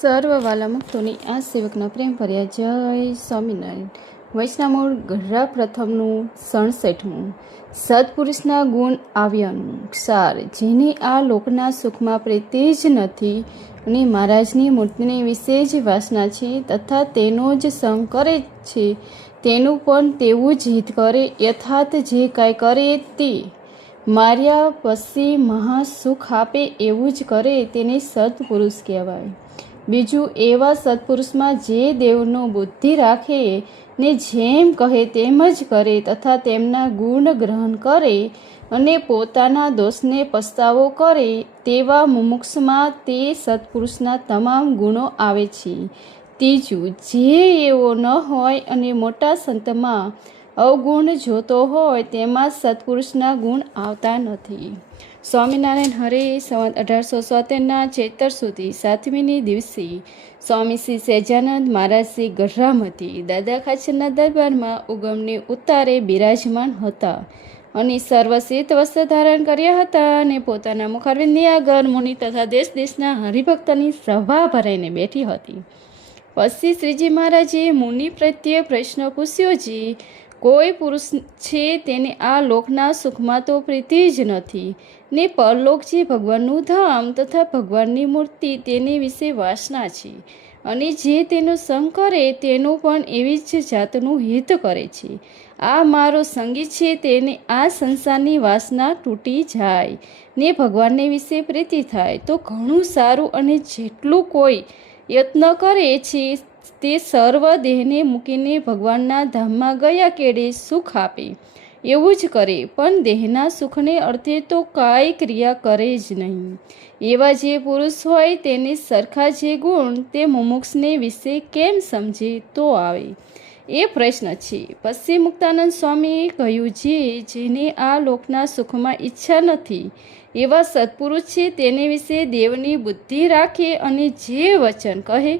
સર્વ વાલા મુક્તોની આ સેવકના પ્રેમ ભર્યા જય સ્વામિનારાયણ. વૈષ્ણવ ગઢડા પ્રથમનું 67મું સત્પુરુષના ગુણ આવ્યાનું ક્ષાર, જેને આ લોકના સુખમાં પ્રીતિ જ નથી અને મહારાજની મૂર્તિની વિશે જ વાસના છે તથા તેનો જ સંગ કરે છે, તેનું પણ તેવું જ હિત કરે, યથાર્થ જે કાંઈ કરે તે માર્યા પછી મહાસુખ આપે એવું જ કરે, તેને સત્પુરુષ કહેવાય. બીજું, એવા સત્પુરુષમાં જે દેવનો બુદ્ધિ રાખે ને જેમ કહે તેમ જ કરે તથા તેમના ગુણ ગ્રહણ કરે અને પોતાના દોષને પસ્તાવો કરે, તેવા મુમુક્ષમાં તે સત્પુરુષના તમામ ગુણો આવે છે. ત્રીજું, જે એવો ન હોય અને મોટા સંતમાં અવગુણ જોતો હોય તેમાં સત્પુરુષના ગુણ આવતા નથી. સ્વામિનારાયણ હરે સંવત 1876 ચૈત્ર સુધી 7મી દિવસે સ્વામી શ્રી સહજાનંદ મહારાજ શ્રી ગઢરામથી દાદા ખાચરના દરબારમાં ઉગમને ઉતારે બિરાજમાન હતા અને સર્વસિદ્ધ વસ્ત્ર ધારણ કર્યા હતા અને પોતાના મુખારવિંદની આગળ મુનિ તથા દેશ દેશના હરિભક્તની સભા ભરાઈને બેઠી હતી. પછી શ્રીજી મહારાજે મુનિ પ્રત્યે પ્રશ્ન પૂછ્યો છે, કોઈ પુરુષ છે તેને આ લોકના સુખમાં તો પ્રીતિ જ નથી ને પરલોક જે ભગવાનનું ધામ તથા ભગવાનની મૂર્તિ તેની વિશે વાસના છે, અને જે તેનો સંગ કરે તેનું પણ એવી જ જાતનું હિત કરે છે. આ મારો સંગી છે, તેને આ સંસારની વાસના તૂટી જાય ને ભગવાનને વિશે પ્રીતિ થાય તો ઘણું સારું, અને જેટલું કોઈ યત્ન કરે છે તે સર્વ દેહને મૂકીને ભગવાનના ધામમાં ગયા કેડે સુખ આપે એવું જ કરે, પણ દેહના સુખને અર્થે તો કાંઈ ક્રિયા કરે જ નહીં. એવા જે પુરુષ હોય તેને સરખા જે ગુણ તે મુમુક્ષને વિશે કેમ સમજે તો આવે, એ પ્રશ્ન છે. પછી મુક્તાનંદ સ્વામીએ કહ્યું, જેને આ લોકના સુખમાં ઈચ્છા નથી એવા સત્પુરુષ છે તેને વિશે દેવની બુદ્ધિ રાખે અને જે વચન કહે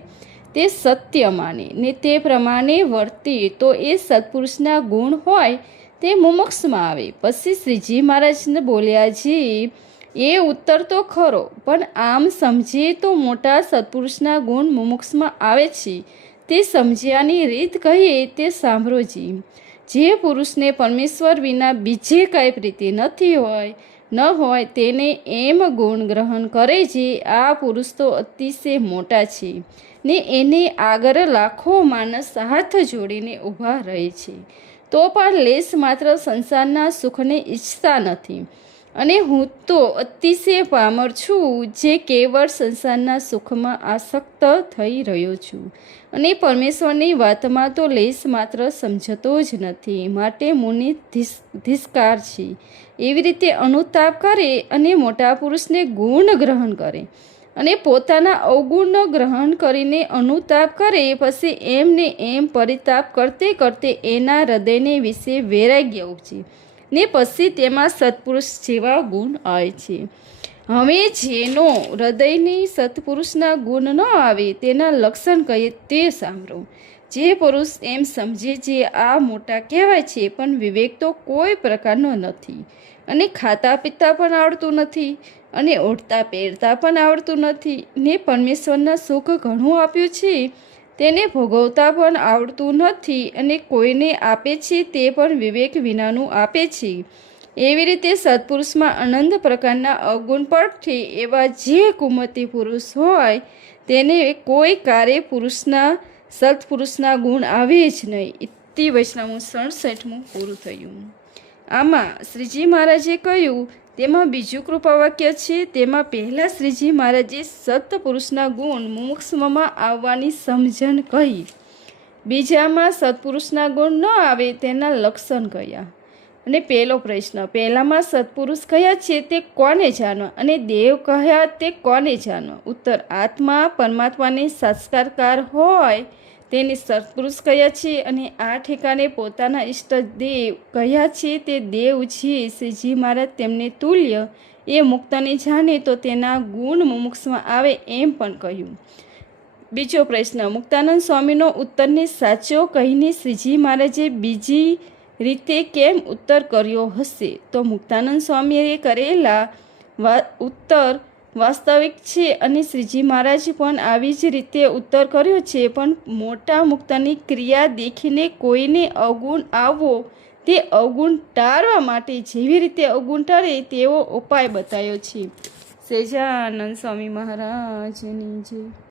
તે સત્ય માને ને તે પ્રમાણે વર્તે તો એ સત્પુરુષના ગુણ હોય તે મુમુક્ષમાં આવે. પછી શ્રીજી મહારાજને બોલ્યા, એ ઉત્તર તો ખરો, પણ આમ સમજીએ તો મોટા સત્પુરુષના ગુણ મુમુક્ષમાં આવે છે, તે સમજ્યાની રીત કહીએ તે સાંભળો. જે પુરુષને પરમેશ્વર વિના બીજે કાંઈ પ્રીતિ ન હોય તેને એમ ગુણ ગ્રહણ કરે છે, આ પુરુષ તો અતિશય મોટા છે ને એને આગળ લાખો માણસ હાથ જોડીને ઊભા રહે છે, તો પણ લેશ માત્ર સંસારના સુખને ઈચ્છતા નથી. અને હું તો અતિશય પામર છું, જે કેવળ સંસારના સુખમાં આસક્ત થઈ રહ્યો છું અને પરમેશ્વરની વાતમાં તો લેશ માત્ર સમજતો જ નથી, માટે મુનિ ધિસ્કાર છે. એવી રીતે અનુતાપ કરે અને મોટા પુરુષને ગુણ ગ્રહણ કરે અને પોતાના અવગુણનો ગ્રહણ કરીને અનુતાપ કરે, પછી એમને એમ પરિતાપ કરતે કરતે એના હૃદયને વિશે વૈરાગ્ય ઉપજે ને પછી તેમાં સત્પુરુષ જેવા ગુણ આવે છે. હવે જેનો હૃદયની સત્પુરુષના ગુણ ન આવે તેના લક્ષણ કહીએ તે સાંભળો. જે પુરુષ એમ સમજે જે આ મોટા કહેવાય છે, પણ વિવેક તો કોઈ પ્રકારનો નથી, અને ખાતા પીતા પણ આવડતું નથી અને ઉઠતા પહેરતા પણ આવડતું નથી ને પરમેશ્વરના સુખ ઘણું આપ્યું છે તેને ભોગવતા પણ આવડતું નથી, અને કોઈને આપે છે તે પણ વિવેક વિનાનું આપે છે. એવી રીતે સત્પુરુષમાં અનંત પ્રકારના અવગુણ પડશે. એવા જે કુમતી પુરુષ હોય તેને કોઈ કાર્ય સત્પુરુષના ગુણ આવે જ નહીં. ઇતિ વૈષ્ણવ 67મું પૂરું થયું. આમાં શ્રીજી મહારાજે કહ્યું તેમાં બીજું કૃપાવાક્ય છે. તેમાં પહેલા શ્રીજી મહારાજે સત્પુરુષના ગુણ મુમુક્ષમાં આવવાની સમજણ કહી, બીજામાં સત્પુરુષના ગુણ ન આવે તેના લક્ષણ કહ્યા. અને પહેલો પ્રશ્ન, પહેલામાં સત્પુરુષ કયા છે તે કોને જાણવા અને દેવ કયા તે કોને જાણવા? ઉત્તર, આત્મા પરમાત્માને સાક્ષાત્કાર હોય તેને સત્પુરુષ કયા છે, અને આ ઠેકાણે પોતાના ઈષ્ટ દેવ કયા છે તે દેવ છે શ્રીજી મહારાજ તેમને તુલ્ય એ મુક્તને જાણે તો તેના ગુણ મુમુક્ષમાં આવે એમ પણ કહ્યું. બીજો પ્રશ્ન, મુક્તાનંદ સ્વામીનો ઉત્તરને સાચો કહીને શ્રીજી મહારાજે બીજી રીતે કેમ ઉત્તર કર્યો હશે? તો મુક્તાનંદ સ્વામીએ કરેલા ઉત્તર વાસ્તવિક છે અને શ્રીજી મહારાજ પણ આવી જ રીતે ઉત્તર કર્યો છે. પણ મોટા મુક્તની ક્રિયા દેખીને કોઈને અવગુણ આવવો તે અવગુણ ટાળવા માટે જેવી રીતે અવગુણ ટાળે તેવો ઉપાય બતાવ્યો છે. સહજાનંદ સ્વામી મહારાજની જય.